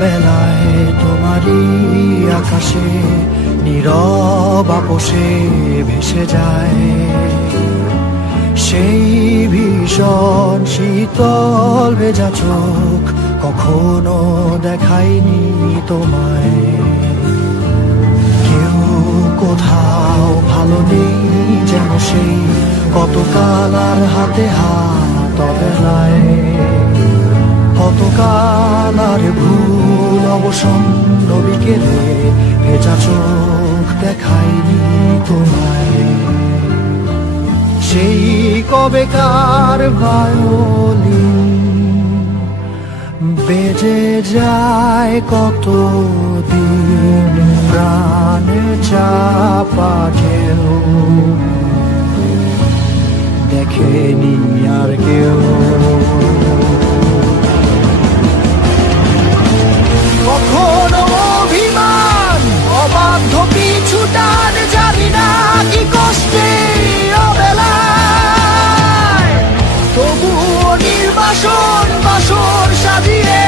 অবেলায় তোমারই আকাশে নীরব আপোষে ভেসে যায় সেই ভীষণ শীতল ভেজা চোখ, কখনো দেখায়নি তোমায়। কেউ কোথাও ভালো নেই যেন সেই কতকাল আর হাতে হাত অবেলায়, কতকাল আর ভুল অবসন্ন বিকেলে ভেজা চোখ দেখায়নি তোমায়। সেই কবেকার ভায়োলিন বেজে যায় কতদিন, প্রাণে চাপা ঢেউ দেখেনি আর কেউ। কখনো অভিমান অবাধ্য পিছুটান, জানি না কি কষ্টে অবেলায়, তবুও নির্বাসন বাসর সাজিয়ে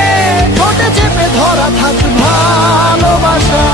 ঠোঁটে চেপে ধরা থাক ভালোবাসা।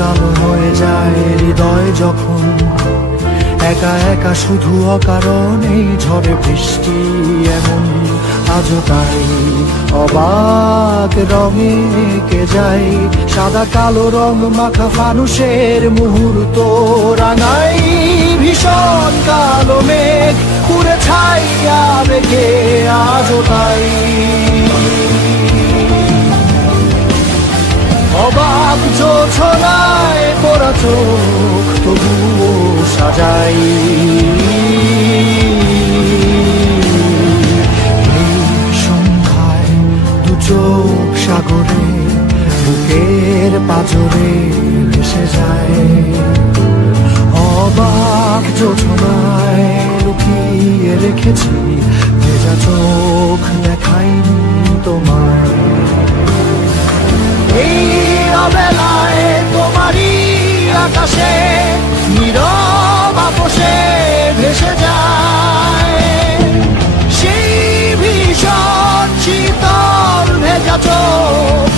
কালো হয়ে যায় হৃদয় যখন, একা একা শুধু অকারণেই ঝড়ে বৃষ্টি এমন, আজও তাই অবাক রঙে এঁকে যায় সাদা কালো রং মাখা ফানুষের মুহূর্ত রাঙাই। ভীষণ কালো মেঘ পুরে ছাইয়া বেগে আজও তাই অবাক জোছনায় পড়া চোখ তবুও সাজাই। এই সন্ধ্যায় দু চোখ সাগরে বুকের পাজরে ভেসে যায়, অবাক জোছনায় লুকিয়ে রেখেছি ভেজা চোখ দেখাইনি তোমায়। এই অবেলায় তোমারই আকাশে নীরব আপোষে ভেসে যায় সেই ভীষণ শীতল ভেজা চোখ,